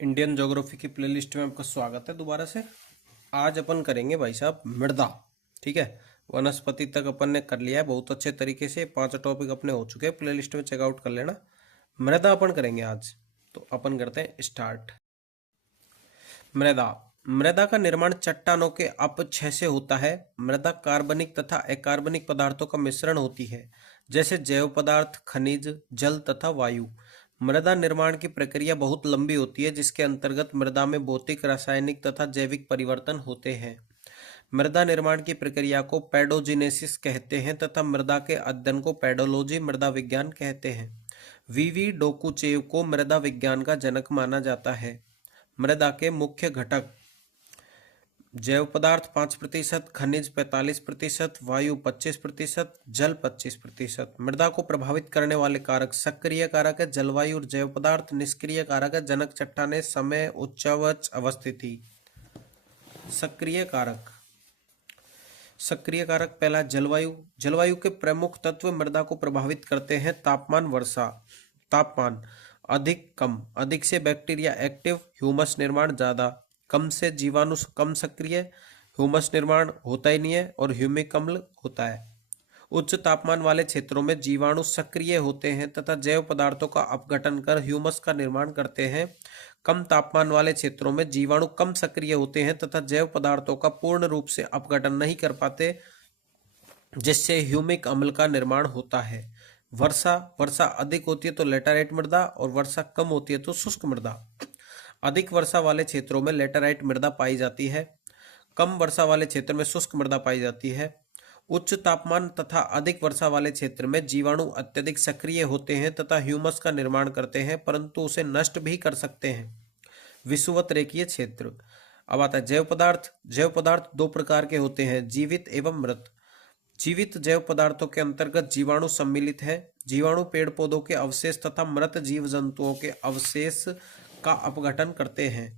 Indian geography की playlist में आपका स्वागत है दोबारा से। आज अपन करेंगे भाई साहब मृदा। ठीक है, वनस्पति तक अपन ने कर लिया है बहुत अच्छे तरीके से। 5 टॉपिक अपने हो चुके हैं, प्लेलिस्ट में चेकआउट कर लेना। मृदा अपन करेंगे आज, तो अपन करते हैं स्टार्ट। मृदा। मृदा का निर्माण चट्टानों के अपक्षय से होता है। मृदा कार्बनिक तथा अकार्बनिक पदार्थों का मिश्रण होती है, जैसे जैव पदार्थ, खनिज, जल तथा वायु। मृदा निर्माण की प्रक्रिया बहुत लंबी होती है, जिसके अंतर्गत मृदा में भौतिक, रासायनिक तथा जैविक परिवर्तन होते हैं। मृदा निर्माण की प्रक्रिया को पेडोजिनेसिस कहते हैं तथा मृदा के अध्ययन को पेडोलॉजी, मृदा विज्ञान कहते हैं। वीवी डोकुचेव को मृदा विज्ञान का जनक माना जाता है। मृदा के मुख्य घटक: जैव पदार्थ 5%, खनिज 45%, वायु 25%, जल 25%। मृदा को प्रभावित करने वाले कारक: सक्रिय कारक है जलवायु और जैव पदार्थ, निष्क्रिय कारक है जनक, चट्टाने, समय, उच्चावच, अवस्थिति। सक्रिय कारक। सक्रिय कारक पहला जलवायु। जलवायु के प्रमुख तत्व मृदा को प्रभावित करते हैं: तापमान, वर्षा। तापमान अधिक, कम। अधिक से बैक्टीरिया एक्टिव, ह्यूमस निर्माण ज्यादा। कम से जीवाणु कम सक्रिय, ह्यूमस निर्माण होता ही नहीं है और ह्यूमिक अम्ल होता है। उच्च तापमान वाले क्षेत्रों में जीवाणु सक्रिय होते हैं तथा जैव पदार्थों का अपघटन कर ह्यूमस का निर्माण करते हैं। कम तापमान वाले क्षेत्रों में जीवाणु कम सक्रिय होते हैं तथा जैव पदार्थों का पूर्ण रूप से अपघटन नहीं कर पाते, जिससे ह्यूमिक अम्ल का निर्माण होता है। वर्षा। वर्षा अधिक होती है तो लेटराइट मृदा और वर्षा कम होती है तो शुष्क मृदा। अधिक वर्षा वाले क्षेत्रों में लेटराइट मृदा पाई जाती है, कम वर्षा वाले क्षेत्र में शुष्क मृदा पाई जाती है। उच्च तापमान तथा अधिक वर्षा वाले क्षेत्र में जीवाणु अत्यधिक सक्रिय होते हैं तथा ह्यूमस का निर्माण करते हैं, परंतु उसे नष्ट भी कर सकते हैं। विषुवत रेखीय क्षेत्र। अब आता है जैव पदार्थ। जैव पदार्थ दो प्रकार के होते हैं: जीवित एवं मृत। जीवित जैव पदार्थों के अंतर्गत जीवाणु सम्मिलित है। जीवाणु पेड़ पौधों के अवशेष तथा मृत जीव जंतुओं के अवशेष का अपघटन करते हैं,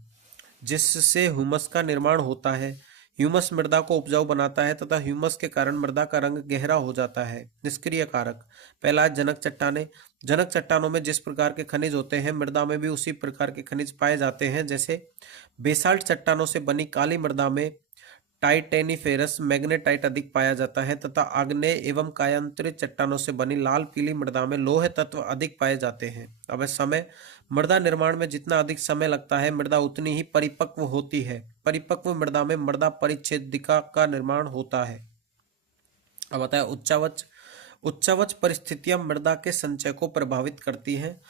जिससे ह्यूमस का निर्माण होता है। ह्यूमस मृदा को उपजाऊ बनाता है तथा ह्यूमस के कारण मृदा का रंग गहरा हो जाता है। निष्क्रिय कारक। पहला है जनक चट्टाने। जनक चट्टानों में जिस प्रकार के खनिज होते हैं, मृदा में भी उसी प्रकार के खनिज पाए जाते हैं। जैसे बेसाल्ट चट्टानों से बनी काली मृदा में टाइटेनिफेरस मैग्नेटाइट अधिक पाया जाता है तथा आग्नेय एवं कायांतरित चट्टानों से बनी लाल पीली मृदा में लौह तत्व अधिक पाए जाते हैं। अब समय। मृदा निर्माण में जितना अधिक समय लगता है, मृदा उतनी ही परिपक्व होती है। परिपक्व मृदा में मृदा परिच्छेदिका का निर्माण होता है। अब बताया उच्चावच। उच्चावच परिस्थितियां मृदा के संचय को प्रभावित करती हैं।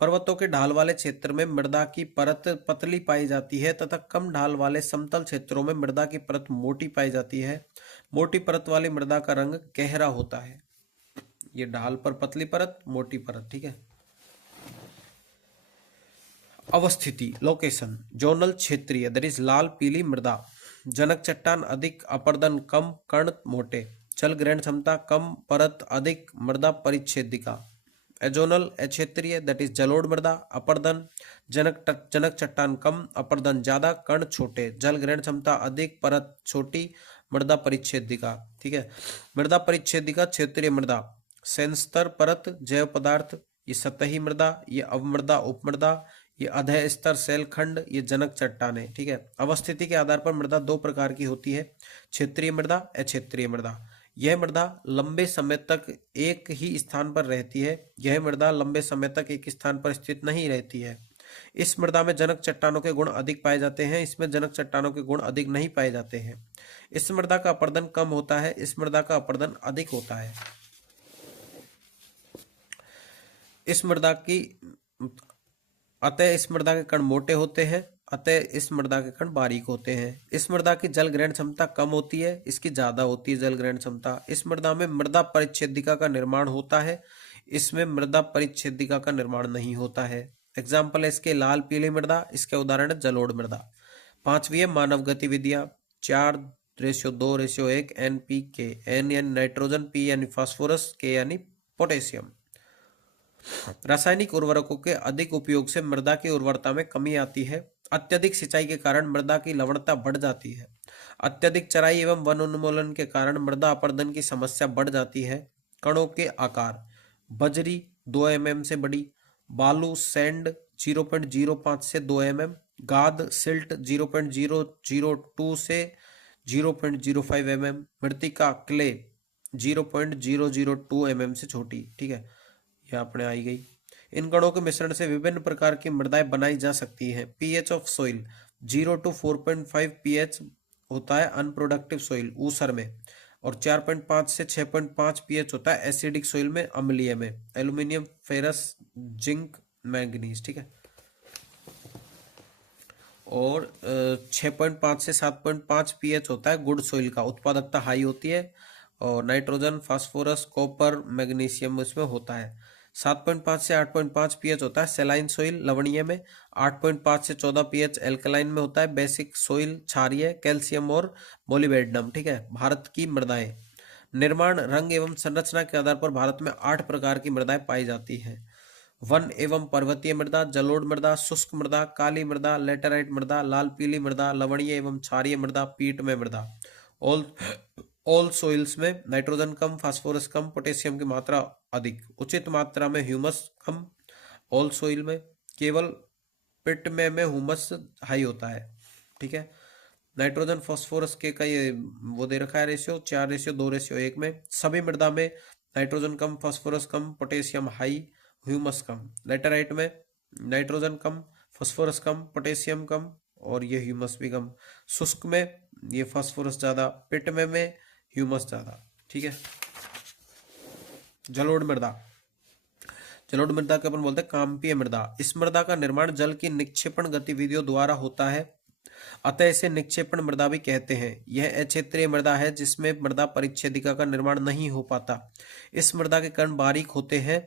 पर्वतों के ढाल वाले क्षेत्र में मृदा की परत पतली पाई जाती है तथा कम ढाल वाले समतल क्षेत्रों में मृदा की परत मोटी पाई जाती है। मोटी परत वाली मृदा का रंग गहरा होता है। ये ढाल पर पतली परत, मोटी परत। ठीक है। अवस्थिति, लोकेशन, जोनल, क्षेत्रीय, दैट इज लाल पीली मृदा। जनक चट्टान अधिक, अपर्दन कम, कण मोटे। जल ग्रहण क्षमता कम, परत अधिक, मृदा परिच्छेदिका। एजोनल, क्षेत्रीय, दैट इज जलोढ़ मृदा। अपर्दन, जनक चट्टान कम, अपर्दन ज्यादा, कण छोटे। जल ग्रहण क्षमता अधिक, परत छोटी, मृदा परिच्छेदिका। ठीक है। मृदा परिच्छेदिका क्षेत्रीय मृदा। सेंस्तर परत, जैव पदार्थ, ये सतही मृदा, ये अवमृदा, उपमृदा, ये अधः स्तर सेल खंड, ये जनक चट्टाने। ठीक है। अवस्थिति के आधार पर मृदा दो प्रकार की होती है: क्षेत्रीय मृदा, अक्षेत्रीय मृदा। यह मृदा लंबे समय तक एक ही स्थान पर रहती है। यह मृदा लंबे समय तक एक स्थान पर स्थित नहीं रहती है। इस मृदा में जनक चट्टानों के गुण अधिक पाए जाते हैं, इसमें जनक चट्टानों के गुण अधिक नहीं पाए जाते हैं। इस मृदा का अपर्दन कम होता है, इस मृदा का अपर्दन अधिक होता है। इस मृदा की अतः इस मृदा के कण मोटे होते हैं, अतः इस मृदा के कण बारीक होते हैं। इस मृदा की जल ग्रहण क्षमता कम होती है, इसकी ज्यादा होती है जल ग्रहण क्षमता। इस मृदा में मृदा परिच्छेदिका का निर्माण होता है, इसमें मृदा परिच्छेदिका का निर्माण नहीं होता है। एग्जाम्पल है इसके लाल पीली मृदा, इसके उदाहरण है जलोढ़ मृदा। पांचवी है मानव गतिविधियां। 4:2:1 NPK। N यानी नाइट्रोजन, P यानी फास्फोरस, K यानी पोटेशियम। रासायनिक उर्वरकों के अधिक उपयोग से मृदा की उर्वरता में कमी आती है। अत्यधिक सिंचाई के कारण मृदा की लवणता बढ़ जाती है। अत्यधिक चराई एवं वन उन्मूलन के कारण मृदा अपरदन की समस्या बढ़ जाती है। कणों के आकार: बजरी 2 mm से बड़ी, बालू सैंड 0.05 से 2 mm, गाद सिल्ट 0.002 से 0.05 mm, मृतिका क्ले 0.002 mm से छोटी। ठीक है, यह अपने आई गई। इन कणों के मिश्रण से विभिन्न प्रकार की मृदाएं बनाई जा सकती हैं। PH of soil 0 to 4.5 pH होता है अनप्रोडक्टिव सोइल ऊसर में, और 4.5 से 6.5 पीएच होता है एसिडिक सोइल में अम्लीय में। Aluminium, ferrous, zinc, manganese. ठीक है, और 6.5 से 7.5 पीएच होता है गुड सोइल का, उत्पादकता हाई होती है, और नाइट्रोजन, फास्फोरस, कॉपर, मैग्नीशियम इसमें होता है। 7.5 से 8.5 पीएच होता है सेलाइन सोइल लवणीय में। 8.5 से 14 पीएच एल्कलाइन में होता है बेसिक सोइल क्षारीय, कैल्शियम और मोलिबेडनम। ठीक है, भारत की मृदाएं। निर्माण, रंग एवं संरचना के आधार पर भारत में 8 प्रकार की मृदाएं पाई जाती हैं। वन एवं पर्वतीय मृदा, जलोढ़ मृदा, शुष्क मृदा, काली मृदा, लेटेराइट मृदा, लाल पीली मृदा, लवणीय एवं क्षारीय मृदा, पीटमय मृदा। ऑल सोइल्स में नाइट्रोजन कम, फास्फोरस कम, पोटेशियम की मात्रा अधिक, उचित मात्रा में ह्यूमस कम। ऑल सोइल में केवल पिटमय में ह्यूमस हाई होता है। ठीक है, नाइट्रोजन फास्फोरस के का ये वो दे रखा है रेशियो 4:2:1 में। सभी मृदा में नाइट्रोजन कम, फास्फोरस कम, पोटेशियम हाई, ह्यूमस कम। लेटेराइट में नाइट्रोजन कम, फास्फोरस कम, पोटेशियम कम, और ये ह्यूमस भी कम। शुष्क में ये फास्फोरस ज्यादा, पिटमय में ह्यूमस ज्यादा। ठीक है, जलोढ़ मृदा। जलोढ़ मृदा को अपन बोलते हैं कांपीय मृदा। इस मृदा का निर्माण जल की निक्षेपण गतिविधियों द्वारा होता है, अतः इसे निक्षेपण मृदा भी कहते हैं। यह अक्षेत्रीय मृदा है जिसमें मृदा परिच्छेदिका का निर्माण नहीं हो पाता। इस मृदा के कण बारीक होते हैं,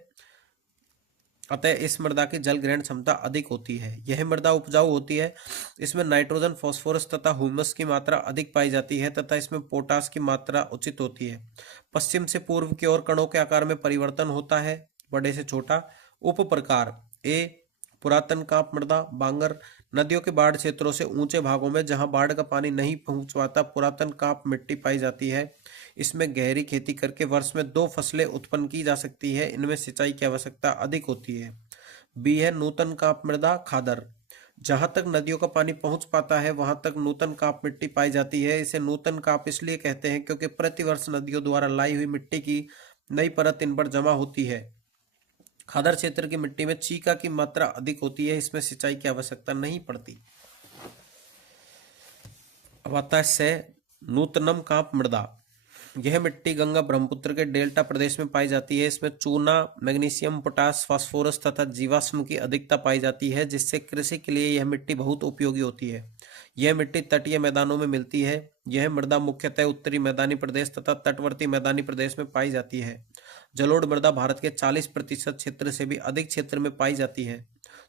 अतः इस मृदा की जल ग्रहण क्षमता अधिक होती है। यह मृदा उपजाऊ होती है। इसमें नाइट्रोजन, फास्फोरस तथा ह्यूमस की मात्रा अधिक पाई जाती है तथा इसमें पोटास की मात्रा उचित होती है। पश्चिम से पूर्व की ओर कणों के आकार में परिवर्तन होता है, बड़े से छोटा। उप प्रकार ए, पुरातन काप मृदा, बांगर। नदियों के बाढ़ क्षेत्रों से ऊंचे भागों में जहां बाढ़ का पानी नहीं पहुंच पाता, पुरातन काप मिट्टी पाई जाती है। इसमें गहरी खेती करके वर्ष में 2 फसलें उत्पन्न की जा सकती है। इनमें सिंचाई की आवश्यकता अधिक होती है। बी है नूतन काप मृदा, खादर। जहां तक नदियों का पानी पहुंच पाता है वहां तक नूतन काप मिट्टी पाई जाती है। इसे नूतन काप इसलिए कहते हैं क्योंकि प्रतिवर्ष नदियों द्वारा लाई हुई मिट्टी की नई परत इन पर जमा होती है। खादर क्षेत्र की मिट्टी में चीका की मात्रा अधिक होती है, इसमें सिंचाई की आवश्यकता नहीं पड़ती। अब आता है से नूतनम काप मृदा। यह मिट्टी गंगा ब्रह्मपुत्र के डेल्टा प्रदेश में पाई जाती है। इसमें चूना, मैग्नीशियम, पोटास, फास्फोरस तथा जीवाश्म की अधिकता पाई जाती है, जिससे कृषि के लिए यह मिट्टी बहुत उपयोगी होती है। यह मिट्टी तटीय मैदानों में मिलती है। यह मृदा मुख्यतः उत्तरी मैदानी प्रदेश तथा तटवर्ती मैदानी प्रदेश में पाई जाती है। जलोढ़ मृदा भारत के 40% क्षेत्र से भी अधिक क्षेत्र में पाई जाती है।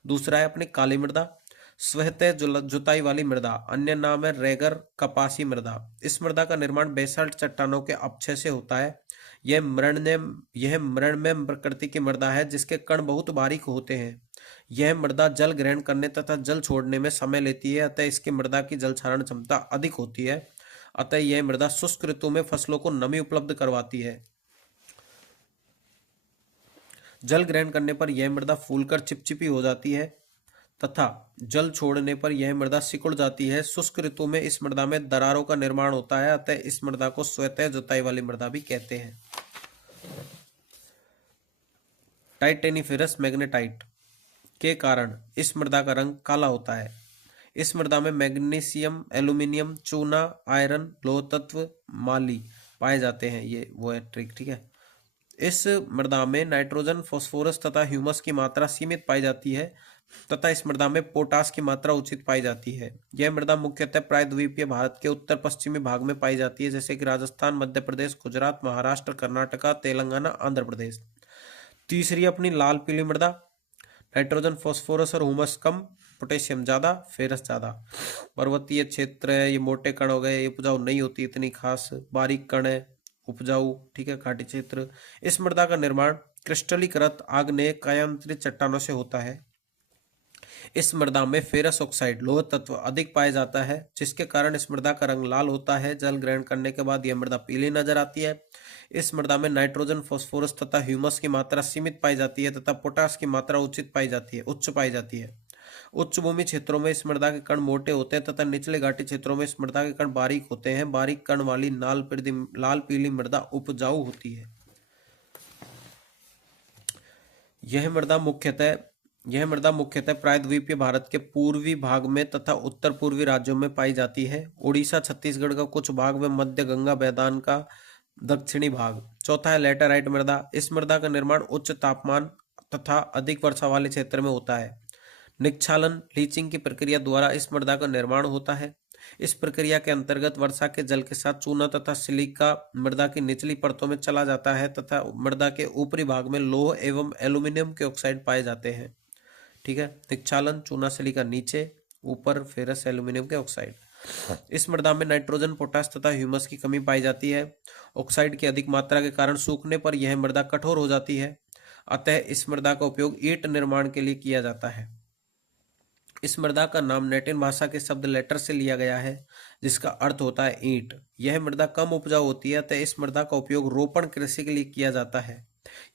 दूसरा है अपनी काली मृदा, स्वतः जुताई वाली मृदा, अन्य नाम है रेगर कपासी मृदा। इस मृदा का निर्माण बेसाल्ट चट्टानों के अपक्षय से होता है। यह मृणमय प्रकृति की मृदा है जिसके कण बहुत बारीक होते हैं। यह मृदा जल ग्रहण करने तथा जल छोड़ने में समय लेती है, अतः इसकी मृदा की जल क्षारण क्षमता अधिक होती है। अतः यह मृदा शुष्क ऋतु में फसलों को नमी उपलब्ध करवाती है। जल ग्रहण करने पर यह मृदा फूलकर चिपचिपी हो जाती है तथा जल छोड़ने पर यह मृदा सिकुड़ जाती है। शुष्क ऋतु में इस मृदा में दरारों का निर्माण होता है, अतः इस मृदा को स्वतः जुताई वाली मृदा भी कहते हैं। टाइटेनिफेरस मैग्नेटाइट के कारण इस मृदा का रंग काला होता है। इस मृदा में मैग्नीशियम, एल्यूमिनियम, चूना, आयरन, लोह तत्व, माली पाए जाते हैं। ये वो है ट्रिक। ठीक है, इस मृदा में नाइट्रोजन, फास्फोरस तथा ह्यूमस की मात्रा सीमित पाई जाती है तथा इस मृदा में पोटास की मात्रा उचित पाई जाती है। यह मृदा मुख्यतः प्रायद्वीपीय भारत के उत्तर पश्चिमी भाग में पाई जाती है, जैसे कि राजस्थान, मध्य प्रदेश, गुजरात, महाराष्ट्र, कर्नाटका, तेलंगाना, आंध्र प्रदेश। तीसरी अपनी लाल पीली मृदा, नाइट्रोजन, फास्फोरस और ह्यूमस कम, पोटेशियम ज्यादा, फेरस ज्यादा। पर्वतीय क्षेत्र है, ये मोटे कण हो गए, ये उपजाऊ नहीं होती इतनी खास, बारीक कण है, उपजाऊ। ठीक है, घाटी क्षेत्र। इस मृदा का निर्माण क्रिस्टलीकृत आग्नेय कायांतरित चट्टानों से होता है। इस मृदा में फेरस ऑक्साइड लोह तत्व अधिक पाया जाता है, जिसके कारण इस मृदा का रंग लाल होता है। जल ग्रहण करने के बाद यह मृदा पीली नजर आती है। इस मृदा में नाइट्रोजन, फास्फोरस तथा ह्यूमस की मात्रा सीमित पाई जाती है तथा पोटास की मात्रा उच्च पाई जाती है। उच्च भूमि क्षेत्रों में इस मृदा के कण मोटे होते हैं तथा निचले घाटी क्षेत्रों में इस मृदा के कण बारीक होते हैं। बारीक कण वाली लाल पीली मृदा उपजाऊ होती है। यह मृदा मुख्यतः प्रायद्वीपीय भारत के पूर्वी भाग में तथा उत्तर पूर्वी राज्यों में पाई जाती है। उड़ीसा, छत्तीसगढ़ का कुछ भाग व मध्य गंगा मैदान का दक्षिणी भाग। चौथा है लैटेराइट मृदा। इस मृदा का निर्माण उच्च तापमान तथा अधिक वर्षा वाले क्षेत्र में होता है। निक्षालन लीचिंग की प्रक्रिया द्वारा इस मृदा का निर्माण होता है। इस प्रक्रिया के अंतर्गत वर्षा के जल के साथ चूना तथा सिलिका मृदा की निचली परतों में चला जाता है तथा मृदा के ऊपरी भाग में लोह एवं एल्यूमिनियम के ऑक्साइड पाए जाते हैं। ठीक है, निक्षालन चूना सिलिका नीचे, ऊपर फेरस एल्यूमिनियम के ऑक्साइड। इस मृदा में नाइट्रोजन, पोटास तथा ह्यूमस की कमी पाई जाती है। ऑक्साइड की अधिक मात्रा के कारण सूखने पर यह मृदा कठोर हो जाती है। अतः इस मृदा का उपयोग ईंट निर्माण के लिए किया जाता है। इस मृदा का नाम लैटिन भाषा के शब्द लेटर से लिया गया है, जिसका अर्थ होता है ईंट। यह मृदा कम उपजाऊ होती है, अतः इस मृदा का उपयोग रोपण कृषि के लिए किया जाता है।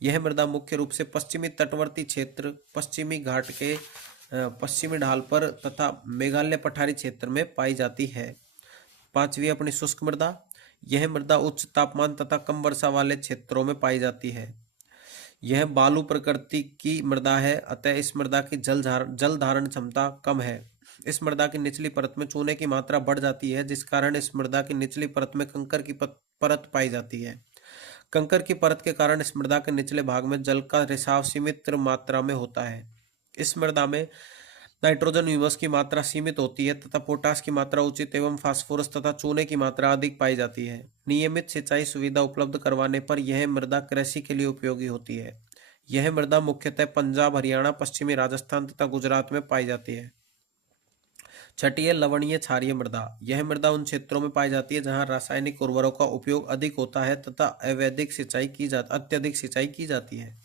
यह मृदा मुख्य रूप से पश्चिमी तटवर्ती क्षेत्र, पश्चिमी घाट के पश्चिमी ढाल पर तथा मेघालय पठारी क्षेत्र में पाई जाती है। पांचवी अपनी शुष्क मृदा। यह मृदा उच्च तापमान तथा कम वर्षा वाले क्षेत्रों में पाई जाती है। यह बालू प्रकृति की मृदा है, अतः इस मृदा की जल धारण क्षमता कम है। इस मृदा की निचली परत में चूने की मात्रा बढ़ जाती है, जिस कारण इस मृदा की निचली परत में कंकर की परत पाई जाती है। कंकर की परत के कारण इस मृदा के निचले भाग में जल का रिसाव सीमित मात्रा में होता है। इस मृदा में नाइट्रोजन, ह्यूमस की मात्रा सीमित होती है तथा पोटास की मात्रा उचित एवं फास्फोरस तथा चूने की मात्रा अधिक पाई जाती है। नियमित सिंचाई सुविधा उपलब्ध करवाने पर यह मृदा कृषि के लिए उपयोगी होती है। यह मृदा मुख्यतः पंजाब, हरियाणा, पश्चिमी राजस्थान तथा गुजरात में पाई जाती है। छठी है लवणीय क्षारीय मृदा। यह मृदा उन क्षेत्रों में पाई जाती है जहां रासायनिक उर्वरकों का उपयोग अधिक होता है तथा अत्यधिक सिंचाई की जाती है।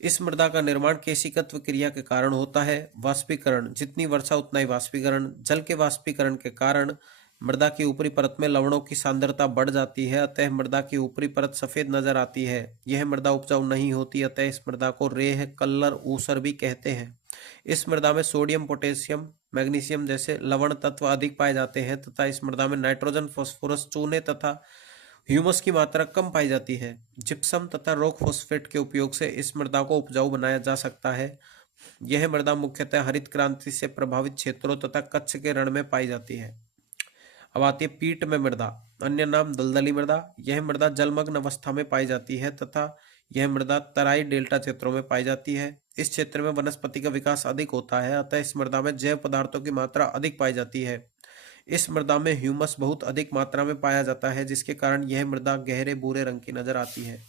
इस मृदा का निर्माण केशिकत्व क्रिया के कारण होता है। वाष्पीकरण, जितनी वर्षा उतना ही वाष्पीकरण। जल के वाष्पीकरण के कारण मृदा की ऊपरी परत में लवणों की सांद्रता बढ़ जाती है, अतः मृदा की ऊपरी परत सफेद नजर आती है। यह मृदा उपजाऊ नहीं होती, अतः इस मृदा को रेह, कल्लर, ऊसर भी कहते हैं। इस मृदा में सोडियम, पोटेशियम, मैग्नीशियम जैसे लवण तत्व अधिक पाए जाते हैं तथा इस मृदा में नाइट्रोजन, फास्फोरस, चूने तथा ह्यूमस की मात्रा कम पाई जाती है। जिप्सम तथा रॉक फॉस्फेट के उपयोग से इस मृदा को उपजाऊ बनाया जा सकता है। यह मृदा मुख्यतः हरित क्रांति से प्रभावित क्षेत्रों तथा कच्छ के रण में पाई जाती है। अब आती है पीट में मृदा, अन्य नाम दलदली मृदा। यह मृदा जलमग्न अवस्था में पाई जाती है तथा यह मृदा तराई डेल्टा क्षेत्रों में पाई जाती है। इस क्षेत्र में वनस्पति का विकास अधिक होता है, अतः इस मृदा में जैव पदार्थों की मात्रा अधिक पाई जाती है। इस मृदा में ह्यूमस बहुत अधिक मात्रा में पाया जाता है, जिसके कारण यह मृदा गहरे भूरे रंग की नजर आती है।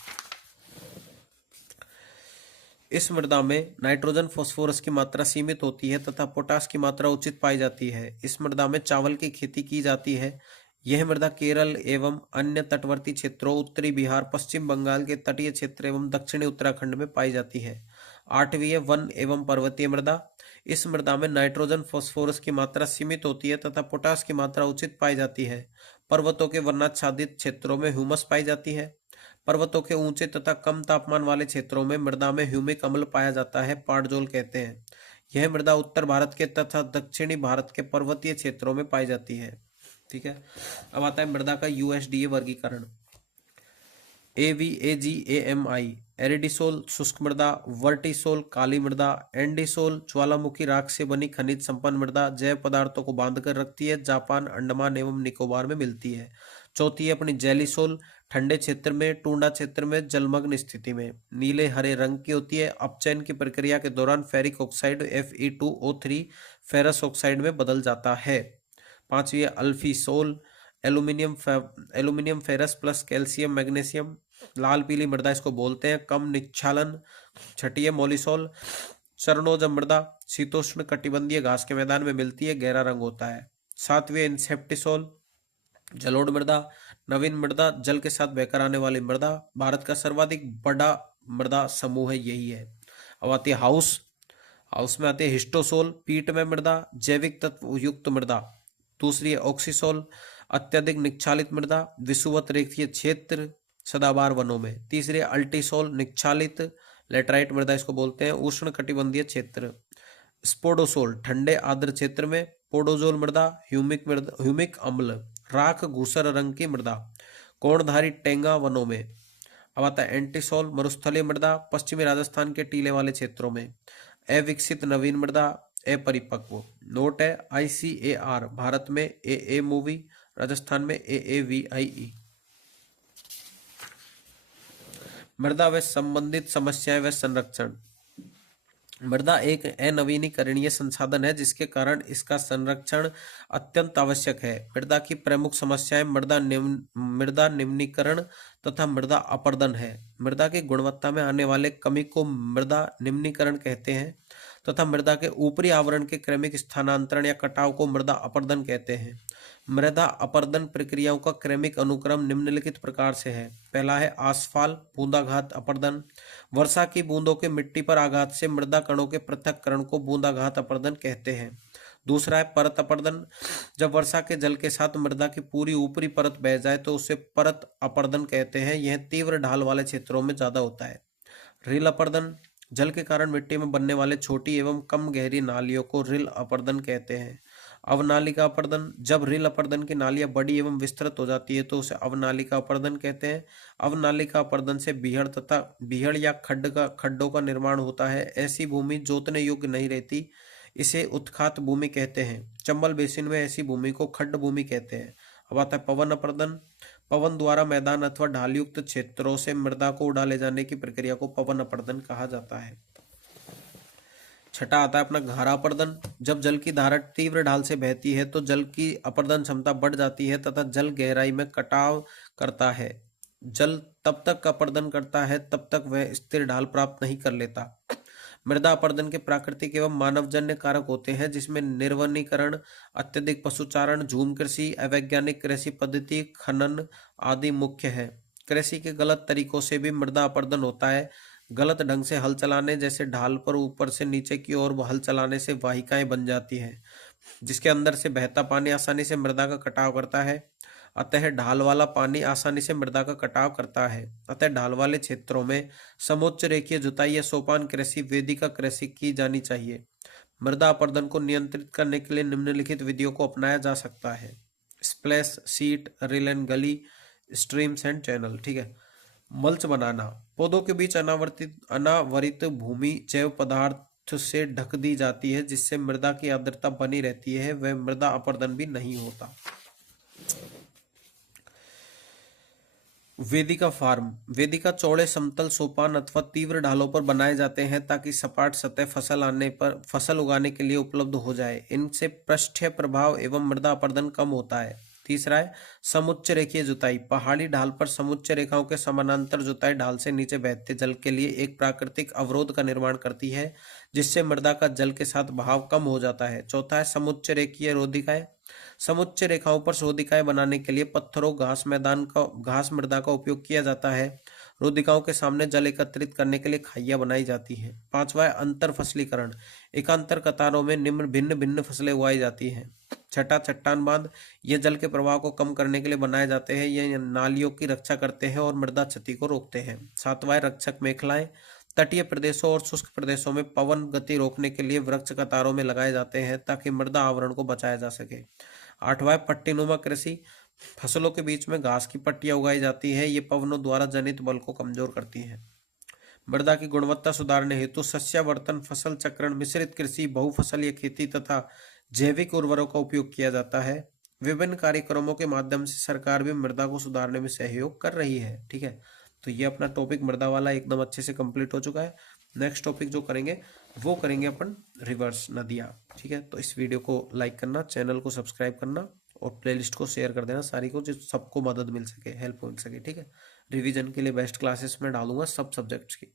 इस मृदा में नाइट्रोजन, फास्फोरस की मात्रा सीमित होती है तथा पोटास की मात्रा उचित पाई जाती है। इस मृदा में चावल की खेती की जाती है। यह मृदा केरल एवं अन्य तटवर्ती क्षेत्रों, उत्तरी बिहार, पश्चिम बंगाल के तटीय क्षेत्र एवं दक्षिणी उत्तराखंड में पाई जाती है। आठवीं है वन एवं पर्वतीय मृदा। इस मृदा में नाइट्रोजन, फास्फोरस की मात्रा सीमित होती है तथा पोटास की मात्रा उचित पाई जाती है। पर्वतों के वर्णाच्छादित क्षेत्रों में ह्यूमस पाई जाती है। पर्वतों के ऊंचे तथा कम तापमान वाले क्षेत्रों में मृदा में ह्यूमिक अम्ल पाया जाता है, पाटजोल कहते हैं। यह मृदा उत्तर भारत के तथा दक्षिणी भारत के पर्वतीय क्षेत्रों में पाई जाती है। ठीक है, अब आता है मृदा का यूएसडीए वर्गीकरण। AVAGAMI, एरिडिसोल शुष्क मृदा, वर्टिसोल काली मृदा, एंडिसोल ज्वालामुखी राख से बनी खनिज संपन्न मृदा, जैव पदार्थों को बांधकर रखती है, जापान, अंडमान एवं निकोबार में मिलती है। चौथी है अपनी जेलीसोल, ठंडे क्षेत्र में, टूंडा क्षेत्र में, जलमग्न स्थिति में, नीले हरे रंग की होती है। अपचयन की प्रक्रिया के दौरान ferric oxide Fe2O3 ferrous oxide में बदल जाता है। पांचवी है alfisol, aluminium ferrous plus calcium magnesium, लाल पीली मृदा इसको बोलते हैं, कम निक्षालन। छठी है मोलिसोल, चरणोजम मृदा, शीतोष्ण कटिबंधीय घास के मैदान में मिलती है, गहरा रंग होता है। सातवीं इंसेप्टिसोल, जलोढ़ मृदा, नवीन मृदा, जल के साथ बहकर आने वाली मृदा, भारत का सर्वाधिक बड़ा मृदा समूह है यही है। अब आती है हाउस, और उसमें आते हैं हिस्टोसोल, पीट में मृदा, जैविक तत्व युक्त मृदा। दूसरी है ऑक्सीसोल, अत्यधिक निक्षालित मृदा, विषुवत रेखीय क्षेत्र, सदाबहार वनों में। तीसरी है अल्टीसोल, निक्षालित लेटराइट मृदा इसको बोलते हैं, उष्ण कटिबंधीय क्षेत्र। स्पोडोसोल, ठंडे आर्द्र क्षेत्र में। पोडोजोल मृदा, ह्यूमिक अम्ल, राख घूसर रंग की मृदा, कोणधारी टेंगा वनों में। अब आता है एंटीसोल, मरुस्थलीय मृदा, पश्चिमी राजस्थान के टीले वाले क्षेत्रों में। अविकसित नवीन मृदा, अपरिपक्व। नोट है ICAR भारत में AA मूवी, राजस्थान में AAVIE। मृदा व संबंधित समस्याएं व संरक्षण। मृदा एक अनवीनीकरणीय संसाधन है जिसके कारण इसका संरक्षण अत्यंत आवश्यक है। मृदा की प्रमुख समस्याएं मृदा निम्नीकरण तथा मृदा अपरदन है। मृदा की गुणवत्ता में आने वाले कमी को मृदा निम्नीकरण कहते हैं तथा मृदा के ऊपरी आवरण के क्रमिक स्थानांतरण या कटाव को मृदा अपरदन कहते हैं। मृदा अपरदन प्रक्रियाओं का क्रमिक अनुक्रम निम्नलिखित प्रकार से है। पहला है आसफाल बूंदाघात अपरदन। वर्षा की बूंदों के मिट्टी पर आघात से मृदा कणों के पृथक्करण को बूंदाघात अपरदन कहते हैं। दूसरा है परत अपरदन। जब वर्षा के जल के साथ मृदा की पूरी ऊपरी परत बह जाए तो उसे परत अपरदन कहते हैं। यह तीव्र ढाल वाले क्षेत्रों में ज्यादा होता है। रिल अपरदन, जल के कारण मिट्टी में बनने वाले छोटी एवं कम गहरी नालियों को रिल अपरदन कहते हैं। अवनालिका अपरदन, जब रिल अपरदन की नालियां बड़ी एवं विस्तृत हो जाती है तो उसे अवनालिका अपरदन कहते हैं। अवनालिका अपरदन से बीहड़ या खड्डों का निर्माण होता है। ऐसी भूमि जोतने योग्य नहीं रहती, इसे उत्खात भूमि कहते हैं। चंबल बेसिन में ऐसी भूमि को खड्ड भूमि कहते हैं। अब आता है पवन अपरदन। पवन द्वारा मैदान अथवा ढालयुक्त क्षेत्रों से मृदा को उड़ा ले जाने की प्रक्रिया को पवन अपरदन कहा जाता है। छठा आता है अपना घारा अपरदन। जब जल की धारा तीव्र ढाल से बहती है तो जल की अपरदन क्षमता बढ़ जाती है तथा जल गहराई में कटाव करता है। जल तब तक अपरदन करता है तब तक वह स्थिर ढाल प्राप्त नहीं कर लेता। मृदा अपरदन के प्राकृतिक एवं मानवजन्य कारक होते हैं जिसमें निर्वनीकरण, अत्यधिक पशुचारण, झूम कृषि, अवैज्ञानिक कृषि पद्धति, खनन आदि मुख्य है। कृषि के गलत तरीकों से भी मृदा अपरदन होता है। गलत ढंग से हल चलाने, जैसे ढाल पर ऊपर से नीचे की ओर हल चलाने से वाहिकाएं बन जाती हैं जिसके अंदर से बहता पानी आसानी से मृदा का कटाव करता है। अतः ढाल वाला पानी आसानी से मृदा का कटाव करता है। अतः ढाल वाले क्षेत्रों में समोच्च रेखीय जुताई या सोपान कृषि, वेदिका कृषि की जानी चाहिए। मृदा अपरदन को नियंत्रित करने के लिए निम्नलिखित विधियों को अपनाया जा सकता है। स्प्लैश, सीट, रिल एंड गली, स्ट्रीम्स एंड चैनल। ठीक है। मल्च बनाना, पौधों के बीच अनावरित भूमि जैव पदार्थ से ढक दी जाती है जिससे मृदा की आर्द्रता बनी रहती है, वह मृदा अपरदन भी नहीं होता। वेदिका फार्म, वेदिका चौड़े समतल सोपान अथवा तीव्र ढालों पर बनाए जाते हैं ताकि सपाट सतह फसल उगाने के लिए उपलब्ध हो जाए। इनसे पृष्ठीय प्रभाव एवं मृदा अपरदन कम होता है। तीसरा है समुच्च रेखीय जुताई। पहाड़ी ढाल पर समुच्च रेखाओं के समानांतर जुताई ढाल से नीचे बहते जल के लिए एक प्राकृतिक अवरोध का निर्माण करती है जिससे मृदा का जल के साथ बहाव कम हो जाता है। चौथा है समुच्च रेखीय रोधिकाएं। समुच्च रेखाओं पर रोधिकाएं बनाने के लिए पत्थरों, घास मृदा का उपयोग किया जाता है। रोधिकाओं के सामने जल एकत्रित करने के लिए खाइयां बनाई जाती हैं। पांचवा है अंतर फसलीकरण। एकांतर कतारों में भिन्न भिन्न फसलें उगाई जाती हैं। छठा चट्टान बांध, ये जल के प्रवाह को कम करने के लिए बनाए जाते हैं। ये नालियों की रक्षा करते हैं और मृदा क्षति को रोकते हैं। सातवां है रक्षक मेखलाएं। तटीय प्रदेशों और शुष्क प्रदेशों में पवन गति रोकने के लिए वृक्ष कतारों में लगाए जाते हैं ताकि मृदा आवरण को बचाया जा सके। आठवां है पट्टीनुमा कृषि। फसलों के बीच में घास की पट्टियां उगाई जाती है, ये पवनों द्वारा जनित बल को कमजोर करती है। मृदा की गुणवत्ता सुधारने हेतु सस्यावर्तन, फसल चक्रण, मिश्रित कृषि, बहुफसलीय खेती तथा जैविक उर्वरकों का उपयोग किया जाता है। विभिन्न कार्यक्रमों के माध्यम से सरकार भी मृदा को सुधारने में सहयोग कर रही है। ठीक है, तो ये अपना टॉपिक मृदा वाला एकदम अच्छे से कंप्लीट हो चुका है। नेक्स्ट टॉपिक जो करेंगे वो करेंगे अपन रिवर्स नदियाँ। ठीक है, तो इस वीडियो को लाइक करना, चैनल को सब्सक्राइब करना और प्लेलिस्ट को शेयर कर देना सारी को, जो सबको मदद मिल सके, हेल्प मिल सके। ठीक है, रिवीजन के लिए बेस्ट क्लासेस में डालूंगा सब सब्जेक्ट्स की।